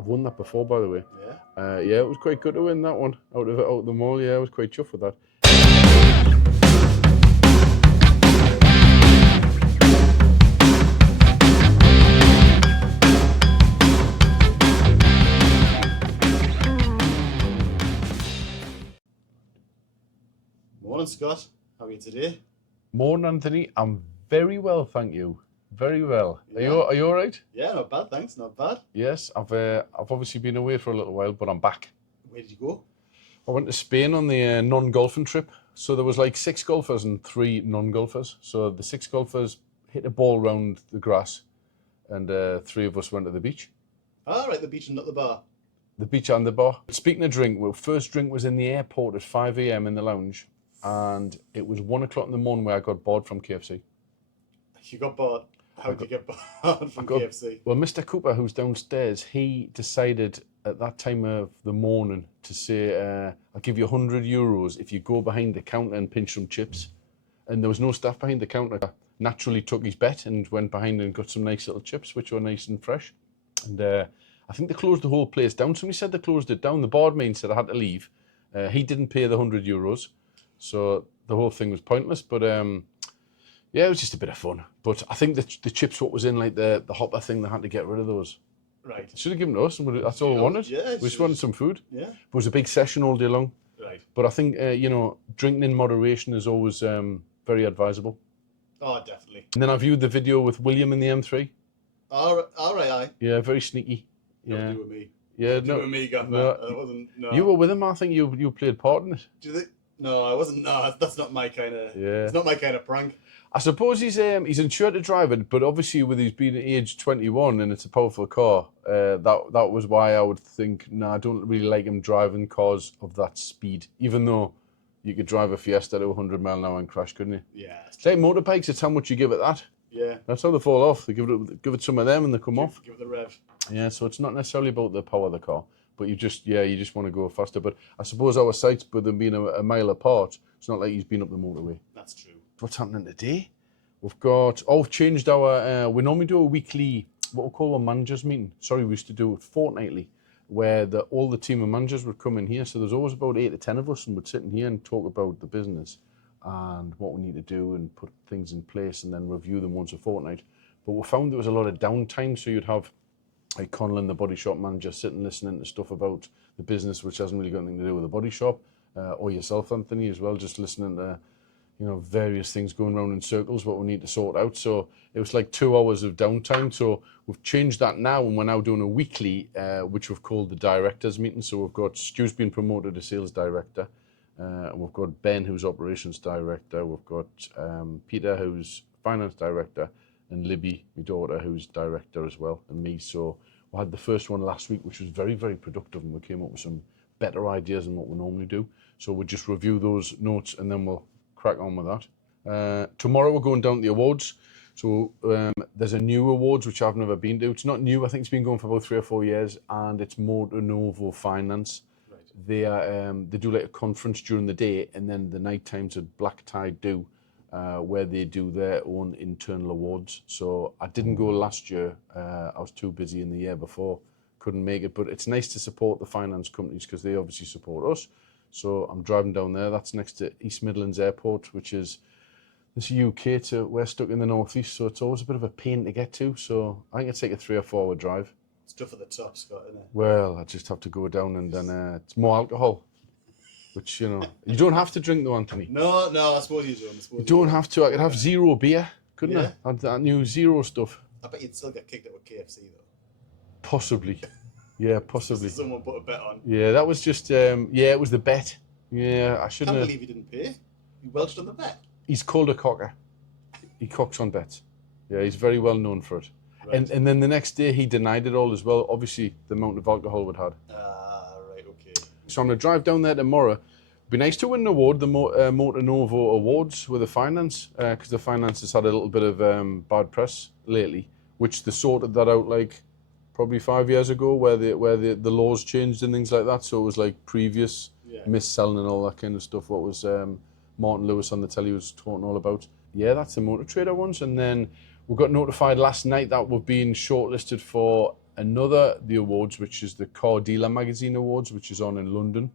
I've won that before, by the way. Yeah. Yeah, it was quite good to win that one out of them all. Yeah, I was quite chuffed with that. Morning, Scott. How are you today? Morning, Anthony. I'm very well, thank you. Very well. Yeah. Are you all right? Yeah, not bad, thanks. Not bad. Yes, I've obviously been away for a little while, but I'm back. Where did you go? I went to Spain on the non-golfing trip. So there was like 6 golfers and 3 non-golfers. So the 6 golfers hit a ball round the grass, and 3 of us went to the beach. Ah, right, the beach and not the bar. The beach and the bar. Speaking of drink, well, first drink was in the airport at 5 a.m. in the lounge, and it was 1 o'clock in the morning where I got bored from KFC. You got bored? How did you get bored from KFC? Well, Mr. Cooper, who's downstairs, he decided at that time of the morning to say, I'll give you €100 if you go behind the counter and pinch some chips. And there was no staff behind the counter. Naturally took his bet and went behind and got some nice little chips, which were nice and fresh. And I think they closed the whole place down. Somebody said they closed it down. The barmaid said I had to leave. He didn't pay the €100, so the whole thing was pointless. But yeah, it was just a bit of fun. But I think the chips, what was in like the hopper thing, they had to get rid of those. Right. Should have given to us, and that's all we wanted. Yeah, We just wanted some food. Yeah. It was a big session all day long. Right. But I think, drinking in moderation is always very advisable. Oh, definitely. And then I viewed the video with William in the M3. All right, aye. Yeah, very sneaky. Nothing Yeah. to do with me. Yeah, Nothing to do with me, Gaffer. no. That wasn't, no. You were with him. I think you played part in it. Do you think? No, I wasn't. No, that's not my kind of. Yeah. It's not my kind of prank. I suppose he's insured to drive it, but obviously with his being age 21 and it's a powerful car, that was why I would think, I don't really like him driving cars of that speed, even though you could drive a Fiesta to 100 mile an hour and crash, couldn't you? Yeah. It's like motorbikes, it's how much you give it that. Yeah. That's how they fall off. They give it some of them and they come off. Give it the rev. Yeah, so it's not necessarily about the power of the car, but you just want to go faster. But I suppose our sites, with them being a mile apart, it's not like he's been up the motorway. That's true. What's happening today? We've changed our, we normally do a weekly, what we call a managers meeting. Sorry, we used to do it fortnightly, where all the team of managers would come in here. So there's always about 8 to 10 of us, and we'd sit in here and talk about the business and what we need to do and put things in place and then review them once a fortnight. But we found there was a lot of downtime. So you'd have like Conlon, the body shop manager, sitting listening to stuff about the business, which hasn't really got anything to do with the body shop, or yourself, Anthony, as well, just listening to various things going around in circles, what we need to sort out. So it was like 2 hours of downtime. So we've changed that now, and we're now doing a weekly, which we've called the directors meeting. So we've got Stu's been promoted to sales director, and we've got Ben, who's operations director. We've got Peter, who's finance director, and Libby, my daughter, who's director as well, and me. So we had the first one last week, which was very, very productive, and we came up with some better ideas than what we normally do. So we'll just review those notes, and then we'll crack on with that. Tomorrow we're going down to the awards. So there's a new awards which I've never been to. It's not new. I think it's been going for about 3 or 4 years, and it's Motor Novo Finance. Right. They do like a conference during the day, and then the night times at Black Tie do, where they do their own internal awards. So I didn't go last year. I was too busy in the year before, couldn't make it. But it's nice to support the finance companies because they obviously support us. So I'm driving down there. That's next to East Midlands Airport, which is this UK we're stuck in the northeast, so it's always a bit of a pain to get to. So I think it's like a 3 or 4 hour drive. It's tough at the top, Scott, isn't it? Well, I just have to go down, and then it's more alcohol, which you don't have to drink though, Anthony. No, I suppose you do. You don't have to. I could have 0 beer, couldn't I? That new 0 stuff. I bet you'd still get kicked out with KFC though. Possibly. Yeah, possibly. Someone put a bet on. Yeah, that was just, it was the bet. Yeah, I shouldn't I can't believe he didn't pay. He welched on the bet. He's called a cocker. He cocks on bets. Yeah, he's very well known for it. Right. And then the next day he denied it all as well. Obviously, the amount of alcohol we'd had. Right, okay. So I'm going to drive down there tomorrow. It'd be nice to win an award, the Motor Novo Awards with the finance, because the finance has had a little bit of bad press lately, which they sorted that out like probably 5 years ago, where the laws changed and things like that. So it was like previous mis-selling and all that kind of stuff. What was Martin Lewis on the telly was talking all about. Yeah, that's the Motor Trader ones. And then we got notified last night that we've been shortlisted for the awards, which is the Car Dealer Magazine Awards, which is on in London.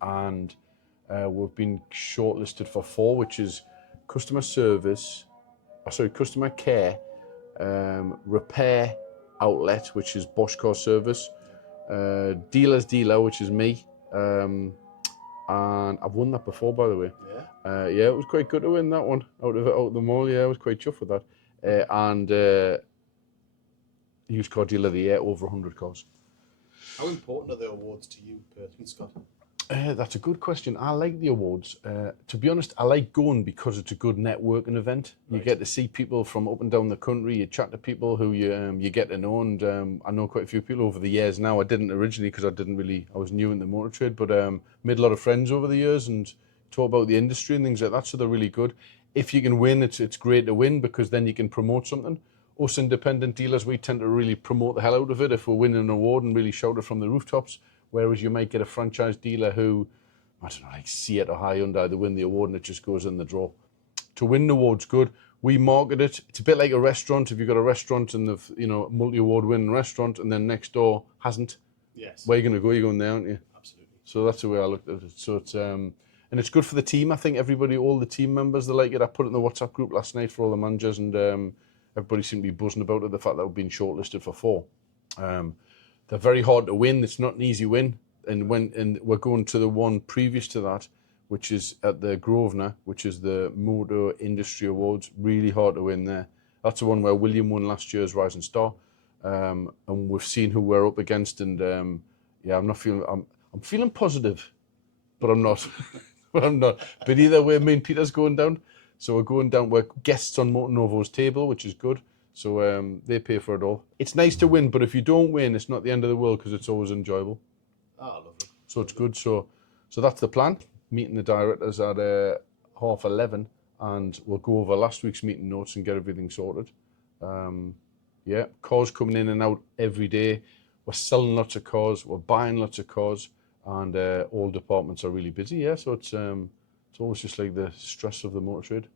And we've been shortlisted for 4, which is customer care, repair outlet, which is Bosch Car Service, dealer's dealer, which is me, and I've won that before, by the way. Yeah, it was quite good to win that one out of them all. Yeah, I was quite chuffed with that. And used car dealer of the year, over 100 cars. How important are the awards to you personally, Scott? That's a good question. I like the awards. To be honest, I like going because it's a good networking event. You get to see people from up and down the country. You chat to people who you get to know, and I know quite a few people over the years now. I didn't originally because I was new in the motor trade, but made a lot of friends over the years and talk about the industry and things like that. So they're really good. If you can win, it's great to win because then you can promote something. Us independent dealers, we tend to really promote the hell out of it if we're winning an award and really shout it from the rooftops. Whereas you might get a franchise dealer who, I don't know, like Seat or Hyundai, they win the award and it just goes in the draw. To win the award's good. We market it. It's a bit like a restaurant. If you've got a restaurant and the multi-award winning restaurant and then next door hasn't, Yes. where are you going to go? You're going there, aren't you? Absolutely. So that's the way I looked at it. So it's and it's good for the team. I think everybody, all the team members, they like it. I put it in the WhatsApp group last night for all the managers, and everybody seemed to be buzzing about it. The fact that we've been shortlisted for 4. They're very hard to win. It's not an easy win. And we're going to the one previous to that, which is at the Grosvenor, which is the Motor Industry Awards. Really hard to win there. That's the one where William won last year's Rising Star. And we've seen who we're up against. And I'm feeling positive, but I'm not. But I'm not. But either way, me and Peter's going down. So we're going down. We're guests on Motor Novo's table, which is good. So they pay for it all. It's nice to win, but if you don't win, it's not the end of the world because it's always enjoyable. Ah, lovely. So it's good. So that's the plan. Meeting the directors at 11:30, and we'll go over last week's meeting notes and get everything sorted. Cars coming in and out every day. We're selling lots of cars. We're buying lots of cars, and all departments are really busy. Yeah, so it's always just like the stress of the motor trade.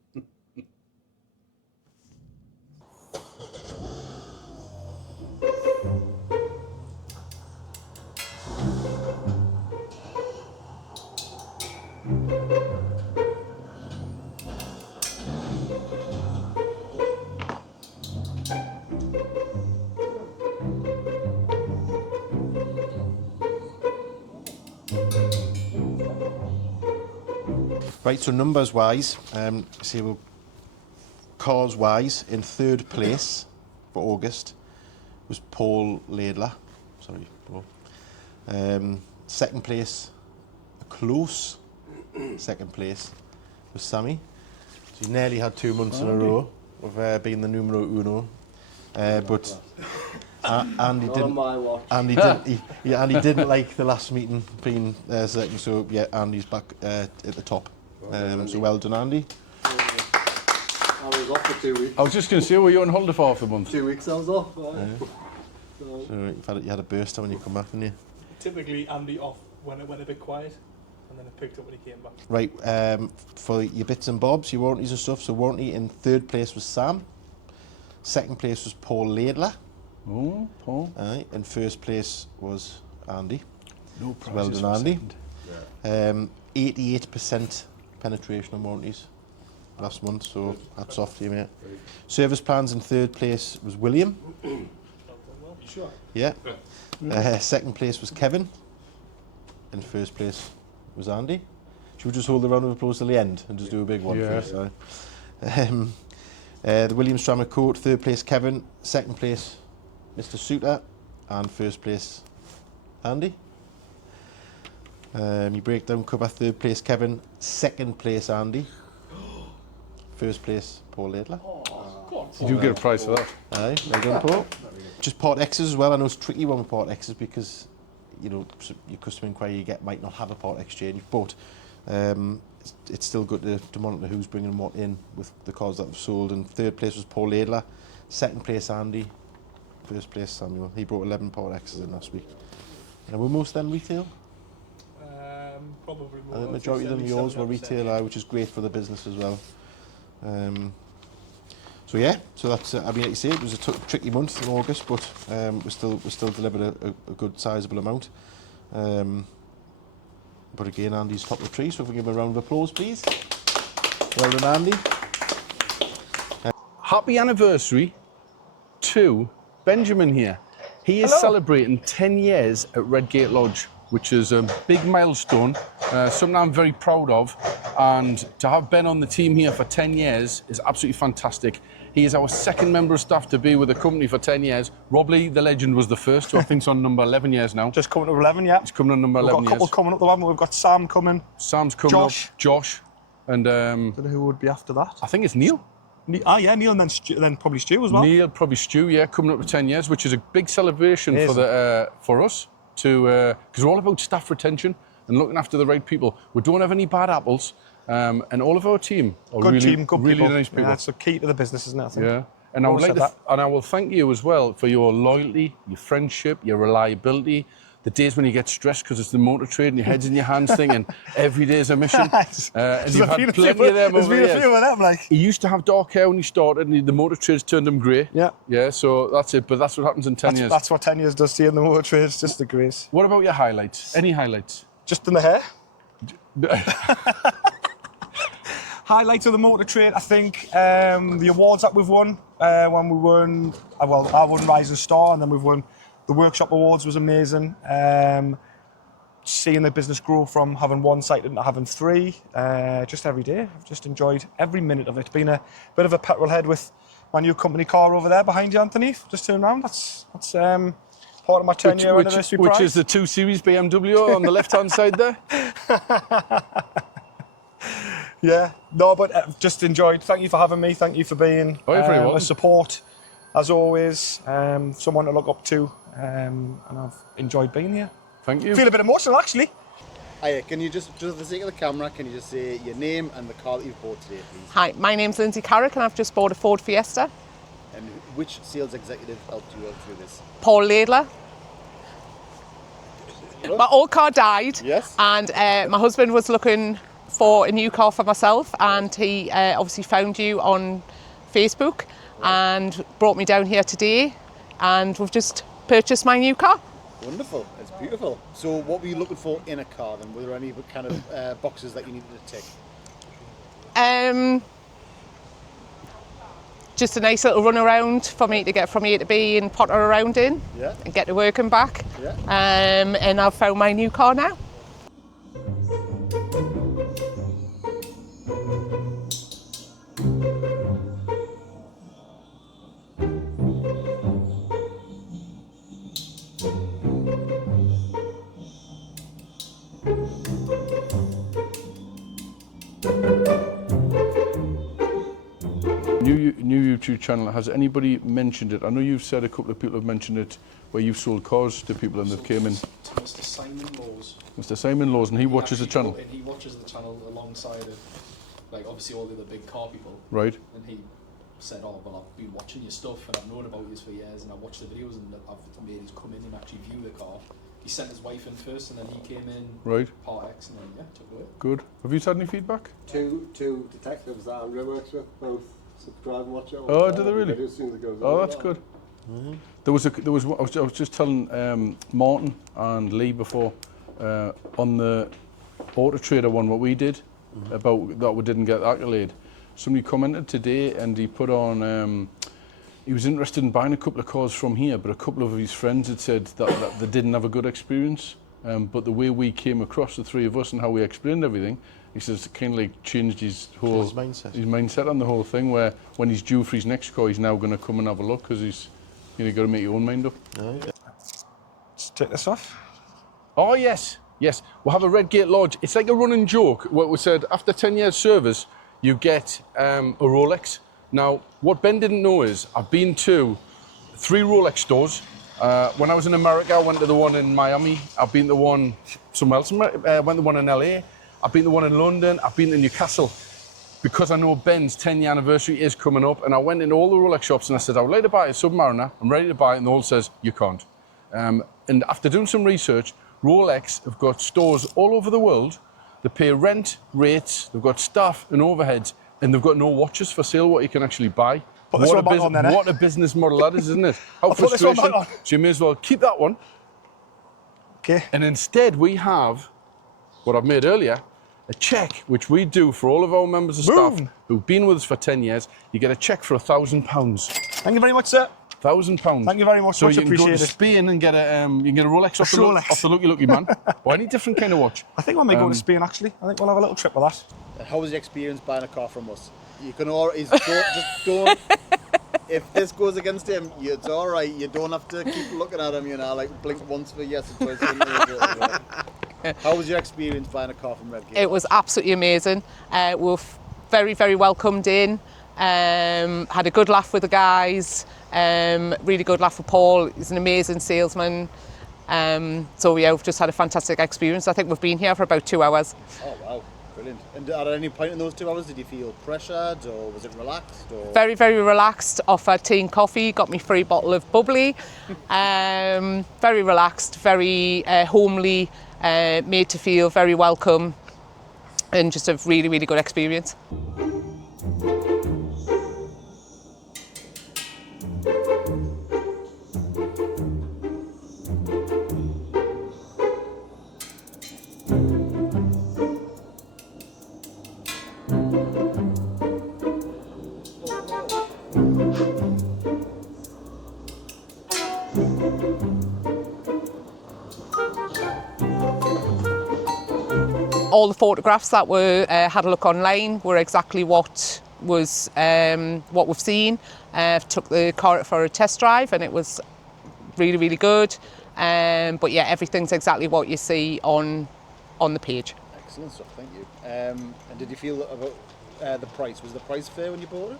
Right, so numbers wise, cars wise, in 3rd place for August was Paul Laidler. Sorry, Paul. 2nd place, a close 2nd place was Sammy. So he nearly had 2 months in a row of being the numero uno. But Andy didn't like the last meeting being second. So yeah, Andy's back at the top. So well done, Andy. I was off for 2 weeks. I was just going to say, were you on holiday for half the month? 2 weeks I was off. So you had a burster when you come back, didn't you? Typically Andy off when it went a bit quiet, and then it picked up when he came back. Right, for your bits and bobs, your warranties and stuff. So warranty in 3rd place was Sam. 2nd place was Paul Laidler. Oh, Paul. And 1st place was Andy. No So well done, Andy. 88% penetration on warranties last month, so hats off to you, mate. Service plans in 3rd place was William. Sure. Yeah. 2nd place was Kevin. And 1st place was Andy. Should we just hold the round of applause till the end and just do a big one first? The Williams Strammer Coat, 3rd place Kevin, 2nd place Mr. Suter, and 1st place Andy. Your breakdown cover, 3rd place Kevin, 2nd place Andy, 1st place Paul Laidler. You do get a prize for that. Aye, well done, Paul. Just Part X's as well. I know it's a tricky one with Part X's because your customer inquiry you get might not have a part exchange, but it's still good to monitor who's bringing what in with the cars that have sold. And 3rd place was Paul Laidler, 2nd place Andy, 1st place Samuel. He brought 11 Part X's in last week. And were most of them retail? Probably more. I think the majority of them yours were retail, which is great for the business as well. So So yeah, so that's I mean, like you say, it was a tricky month in August, but we still delivered a good sizable amount. But again, Andy's top of the tree, so if we give him a round of applause, please. Well done, Andy. Happy anniversary to Benjamin here. He is celebrating 10 years at Redgate Lodge, which is a big milestone, something I'm very proud of. And to have Ben on the team here for 10 years is absolutely fantastic. He is our second member of staff to be with the company for 10 years. Rob Lee, the legend, was the first, so I think it's on number 11 years now. Just coming to 11, yeah. It's coming on number 11 We've got a couple years. coming up the one. We've got Sam coming. Sam's coming Josh. up. Josh. And Don't know who would be after that. I think it's Neil. Yeah, Neil, and then probably Stu as well. Neil, probably Stu, yeah, coming up to 10 years, which is a big celebration for us, because we're all about staff retention and looking after the right people. We don't have any bad apples, and all of our team are Good really, team, good really people. nice people. Yeah, that's the key to the business, isn't it? I think. Yeah, and I would like to, and I will thank you as well for your loyalty, your friendship, your reliability. The days when you get stressed because it's the motor trade and your head's in your hands thing, and every day is a mission. And you've had plenty of them over the years. There's been a few of them, like. He used to have dark hair when he started, and the motor trades turned him grey. Yeah. Yeah, so that's it. But that's what happens in 10 years. That's what 10 years does to you in the motor trade. It's just the grace. What about your highlights? Any highlights? Just in the hair. Highlights of the motor trade, I think, the awards that we've won. When we won, I won Rising Star, and then we've won the Workshop Awards was amazing. Seeing the business grow from having one site into having three, just every day. I've just enjoyed every minute of it. Been a bit of a petrol head with my new company car over there behind you, Anthony. Just turn around. That's part of my 10-year anniversary prize. Which is the 2 Series BMW on the left-hand side there. Yeah, no, but just enjoyed. Thank you for having me. Thank you for being a support, as always. Someone to look up to, and I've enjoyed being here. Thank you. Feel a bit emotional, actually. Hiya, can you just for the sake of the camera, can you just say your name and the car that you've bought today, please? Hi, my name's Lindsay Carrick and I've just bought a Ford Fiesta. And which sales executive helped you out through this? Paul Laidler. My old car died. Yes. And my husband was looking for a new car for myself, and he obviously found you on Facebook and brought me down here today, and we've just purchased my new car. Wonderful, it's beautiful. So what were you looking for in a car then? Were there any kind of boxes that you needed to tick? Just a nice little run around for me to get from A to B and potter around in, Yeah. and get to work and back. Yeah. And I've found my new car now. New YouTube channel. Has anybody mentioned it? I know you've said a couple of people have mentioned it, where you've sold cars to people and they've came in. Mr. Simon Laws. Mr. Simon Laws, and he watches the channel. And he watches the channel alongside of, like, obviously all the other big car people. Right. And he said, oh, well, I've been watching your stuff and I've known about you for years, and I watched the videos and I've made us come in and actually view the car. He sent his wife in first, and then he came in. Right. Part X, and then took away. Good. Have you had any feedback? Two detectives that Andrew works with, both subscribe and watch it. Oh, do they really? As soon as it goes Oh, on. that's good. There was I was just telling Martin and Lee before on the Auto Trader one what we did about that we didn't get the accolade. Somebody commented today and he put on he was interested in buying a couple of cars from here, but a couple of his friends had said that they didn't have a good experience. But the way we came across, the three of us, and how we explained everything, he says it kind of like changed his whole mindset on the whole thing, where when he's due for his next car, he's now going to come and have a look because he's got to make your own mind up. Let's take this off. Oh, yes. Yes. We'll have a Redgate Lodge. It's like a running joke. What we said, after 10 years service, you get a Rolex. Now, what Ben didn't know is I've been to 3 Rolex stores. When I was in America, I went to the one in Miami. I've been to one somewhere else. I went to one in LA. I've been to one in London. I've been to Newcastle. Because I know Ben's 10-year anniversary is coming up, and I went into all the Rolex shops and I said, I would like to buy a Submariner. I'm ready to buy it, and they all says, you can't. And after doing some research, Rolex have got stores all over the world. They pay rent, rates, they've got staff and overheads, and they've got no watches for sale what you can actually buy. Put this one back on then, eh? What a business model that is, isn't it? How I'll put this one frustrating. back on. So you may as well keep that one. Okay. And instead we have, what I've made earlier, a cheque, which we do for all of our members of staff Boom. who've been with us for 10 years. You get a cheque for £1,000. Thank you very much, sir. £1,000. Thank you very much. So Much you can go to appreciated. Spain and get a you can get a Rolex off, Rolex. the Lucky Lucky Man, or any different kind of watch. I think I may go to Spain, actually. I think we'll have a little trip with that. How was the experience buying a car from us? You can always just don't. If this goes against him, it's all right. You don't have to keep looking at him. You know, like blink once for yes and twice for no. How was your experience buying a car from Redgate? It was absolutely amazing. We were very, very welcomed in. Had a good laugh with the guys. Really good laugh with Paul. He's an amazing salesman. So yeah, we've just had a fantastic experience. I think we've been here for about 2 hours. Oh wow, brilliant! And at any point in those 2 hours, did you feel pressured, or was it relaxed? Or? Very, very relaxed. Offered tea and coffee. Got me free bottle of bubbly. Very relaxed. Very homely. Made to feel very welcome. And just a really, really good experience. All the photographs that were had a look online were exactly what was what we've seen. Took the car for a test drive and it was really, really good. But yeah, everything's exactly what you see on the page. Excellent stuff, thank you. And did you feel about the price? Was the price fair when you bought it?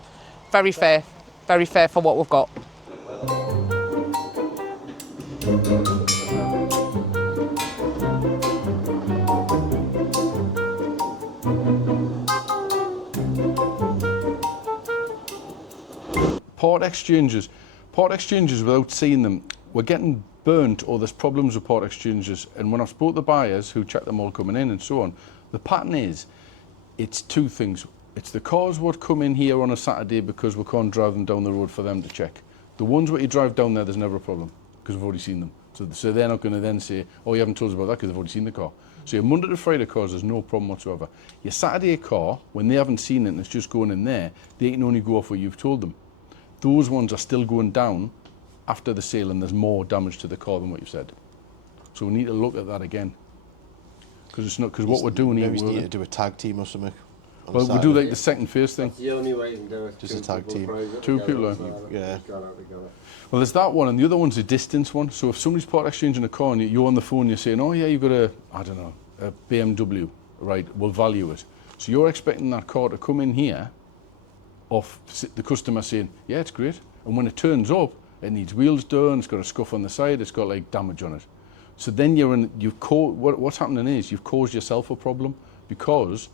Very fair for what we've got. Part exchanges without seeing them, we're getting burnt, or there's problems with part exchanges. And when I've spoke to the buyers who check them all coming in and so on, the pattern is, it's two things. It's the cars what come in here on a Saturday because we can't drive them down the road for them to check. The ones where you drive down there's never a problem because we've already seen them. So they're not going to then say, oh, you haven't told us about that because they've already seen the car. So your Monday to Friday cars, there's no problem whatsoever. Your Saturday car, when they haven't seen it and it's just going in there, they can only go off what you've told them. Those ones are still going down after the sale and there's more damage to the car than what you've said. So we need to look at that again. Because it's not, because what we're doing here... Maybe we need to do a tag team or something. Well, we do like the second phase thing. That's the only way you can do it. Just a tag team. Two people, yeah. Well, there's that one, and the other one's a distance one. So if somebody's part exchanging a car and you're on the phone, you're saying, oh yeah, you've got a BMW, right, we'll value it. So you're expecting that car to come in here off the customer saying, yeah, it's great. And when it turns up, it needs wheels done, it's got a scuff on the side, it's got like damage on it. So then what's happening is you've caused yourself a problem because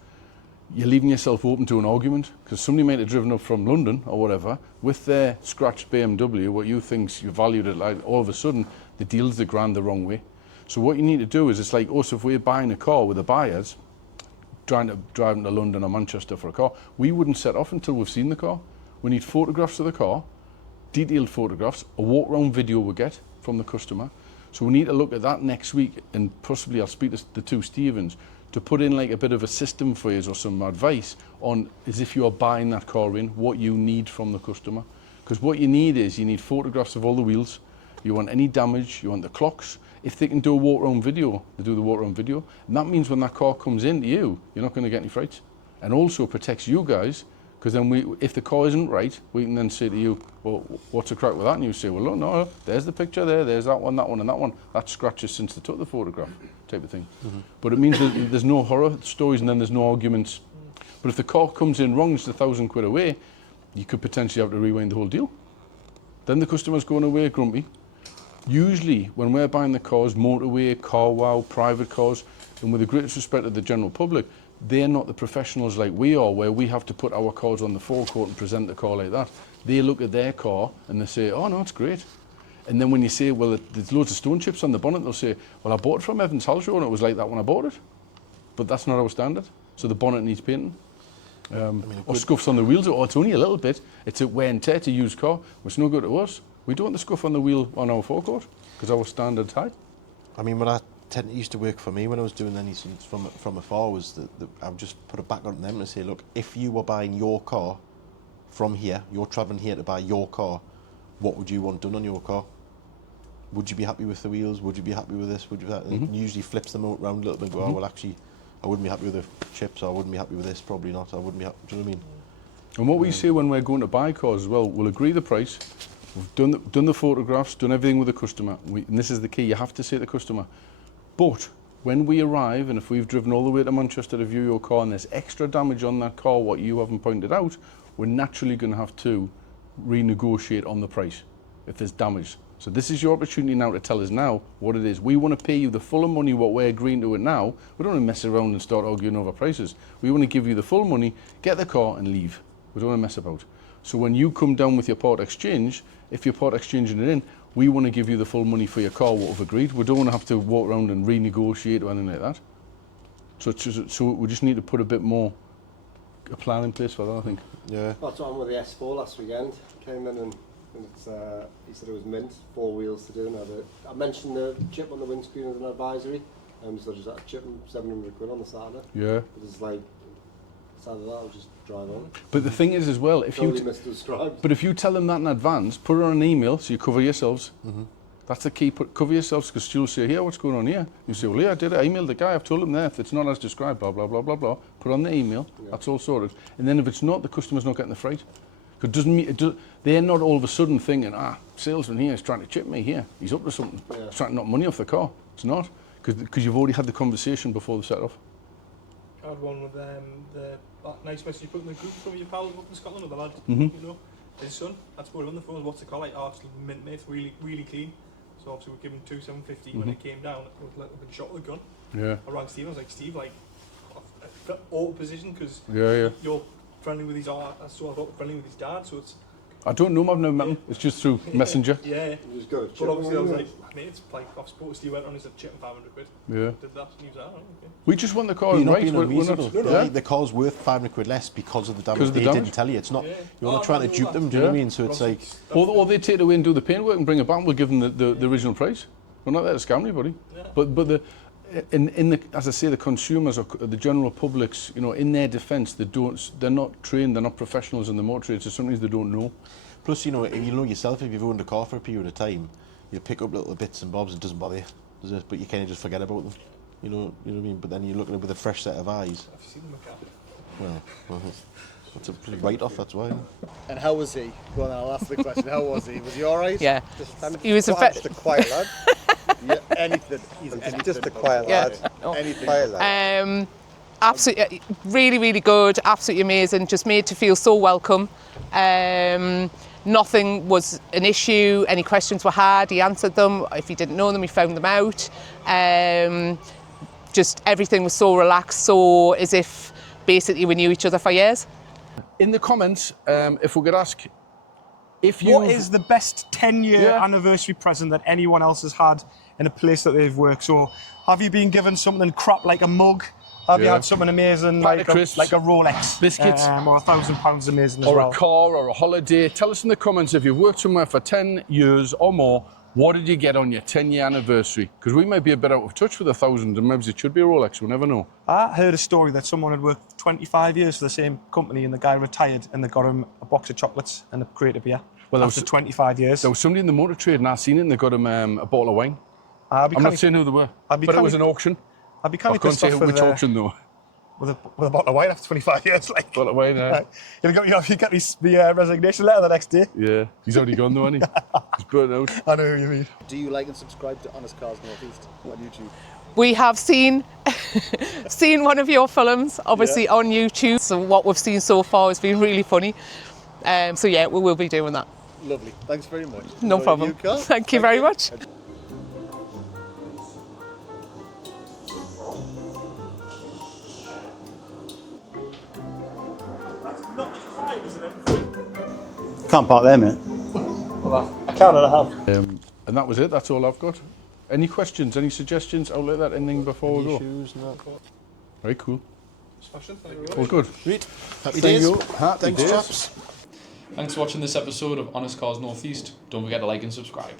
you're leaving yourself open to an argument, because somebody might have driven up from London or whatever with their scratched BMW, what you think you valued it like, all of a sudden the deal's the grand the wrong way. So what you need to do is, it's like us, if we're buying a car with the buyers, driving to London or Manchester for a car, we wouldn't set off until we've seen the car. We need photographs of the car, detailed photographs, a walk around video we get from the customer. So we need to look at that next week, and possibly I'll speak to the two Stevens to put in like a bit of a system for you or some advice on, as if you're buying that car in, what you need from the customer. Because what you need photographs of all the wheels, you want any damage, you want the clocks. If they can do a walk around video, they do the walk around video. And that means when that car comes into you, you're not going to get any frights. And also protects you guys, because then if the car isn't right, we can then say to you, well, what's the crack with that? And you say, well, look, no, there's the picture there, there's that one, and that one. That scratches since they took the photograph, type of thing. Mm-hmm. But it means that there's no horror stories and then there's no arguments. But if the car comes in wrong, it's £1,000 away, you could potentially have to rewind the whole deal. Then the customer's going away grumpy. Usually, when we're buying the cars, motorway, car wow, private cars, and with the greatest respect to the general public, they're not the professionals like we are, where we have to put our cars on the forecourt and present the car like that. They look at their car and they say, oh no, it's great. And then when you say, well, there's loads of stone chips on the bonnet, they'll say, well, I bought it from Evans Halshaw and it was like that when I bought it. But that's not our standard. So the bonnet needs painting. or scuffs on the wheels, or it's only a little bit. It's a wear and tear. It's a used car. It's no good to us. We don't want the scuff on the wheel on our forecourt because our standard's high. I mean, when I used to work for me when I was doing anything from afar was that I would just put it back on them and say, look, if you were buying your car from here, you're travelling here to buy your car, what would you want done on your car? Would you be happy with the wheels? Would you be happy with this? Would you be happy? It usually flips them around a little bit and go, oh, well, actually, I wouldn't be happy with the chips, or I wouldn't be happy with this, probably not. I wouldn't be happy, do you know what I mean? And what we say when we're going to buy cars as well, we'll agree the price, we've done the photographs, done everything with the customer, and this is the key, you have to say to the customer, but when we arrive, and if we've driven all the way to Manchester to view your car and there's extra damage on that car, what you haven't pointed out, we're naturally going to have to renegotiate on the price if there's damage. So this is your opportunity now to tell us now what it is. We want to pay you the full money what we're agreeing to it now. We don't want to mess around and start arguing over prices. We want to give you the full money, get the car and leave. We don't want to mess about. So when you come down with your part exchange, if you're part exchanging it in, we want to give you the full money for your car, what we've agreed. We don't want to have to walk around and renegotiate or anything like that. So we just need to put a plan in place for that, I think. Yeah. That's what I'm with the S4 last weekend. Came in and it's, he said it was mint, 4 wheels to do. And I mentioned the chip on the windscreen as an advisory. So just that chip and 700 quid on the Saturday. Yeah. It's like, Saturday that, I'll just drive on. But the thing is as well, if you tell them that in advance, put it on an email so you cover yourselves. That's the key, cover yourselves, because she'll say, here, what's going on here? You say, well, yeah, I did it, I emailed the guy, I've told him there, if it's not as described, blah, blah, blah, blah, blah. Put on the email, that's all sorted. And then if it's not, the customer's not getting the freight. Because they're not all of a sudden thinking, salesman here is trying to chip me here. He's up to something. He's trying to knock money off the car. It's not, because you've already had the conversation before the set off. I had one with that nice message you put in the group from your pal up in Scotland, with the lad, you know, his son. I spoke to him on the phone, what's the car like? Oh, it's mint, mate, really, really clean. So obviously we gave him 2,750 when it came down. It was like we've been shot with a gun. Yeah. I rang Steve, I was like, Steve, like, auto position, because you're friendly with his so I thought friendly with his dad, so it's... I don't know him, I've never met him. It's just through Messenger. Yeah. Just go but obviously I was like, mate, it's like, I've spoken to Steve, went on, he said, chip and 500 quid. Yeah. Did that, and he was like, oh, okay. We just want the car You're in not right. being unreasonable. Yeah. The car's worth 500 quid less because of the damage. Because of the They damage. didn't tell you. It's not. Yeah. You're not trying to dupe them. Do you know what I mean? So it's like. Or they take it away and do the paintwork and bring it back and we'll give them the original price. We're not there to scam anybody. Yeah. But as I say, the consumers or the general publics, you know, in their defence, they're not trained, they're not professionals in the motor trade, so sometimes they don't know. Plus, you know yourself, if you've owned a car for a period of time, you pick up little bits and bobs, it doesn't bother you, does it? But you kind of just forget about them. You know what I mean? But then you look at it with a fresh set of eyes. I've seen him a car. Well, it's a pretty write-off, that's why. And how was he? Go on, I'll ask the question. How was he? Was he all right? Yeah. He was Just a quiet lad. Yeah, anything. He's anything. Just a quiet Yeah. lad. No. Anything. Quiet lad. Absolutely, really, really good. Absolutely amazing. Just made to feel so welcome. Nothing was an issue. Any questions were had, he answered them. If he didn't know them, he found them out. Just everything was so relaxed, so as if basically we knew each other for years. In the comments, if we could ask, if you... What is the best 10-year anniversary present that anyone else has had in a place that they've worked? So have you been given something crap like a mug? Have you had something amazing like a Rolex? Biscuits. Or £1,000 amazing as or well? a car or a holiday? Tell us in the comments if you've worked somewhere for 10 years or more, what did you get on your 10-year anniversary? Because we might be a bit out of touch with 1,000 and maybe it should be a Rolex, we never know. I heard a story that someone had worked 25 years for the same company and the guy retired and they got him a box of chocolates and a crate of beer after 25 years. There was somebody in the motor trade and I seen it and they got him a bottle of wine. I'm not saying who they were, but it was an auction. I'd be kind I of can't pissed say off which auction though. with a bottle of wine after 25 years. Like, Bottle of wine, yeah. You get the resignation letter the next day. Yeah, he's already gone though, hasn't he? He's burnt out. I know who you mean. Do you like and subscribe to Honest Cars Northeast on YouTube? We have seen one of your films, obviously on YouTube. So what we've seen so far has been really funny. So yeah, we will be doing that. Lovely. Thanks very much. No Enjoy problem. your car. Thank you very much. Can't park there, mate. I can't and a half. And that was it, that's all I've got. Any questions, any suggestions out like that, anything before we go? Shoes and that. Very cool. Smashing. Thank you very much. All good. Great. Happy Thank days. you. Happy Thanks, days. chaps. Thanks for watching this episode of Honest Cars Northeast. Don't forget to like and subscribe.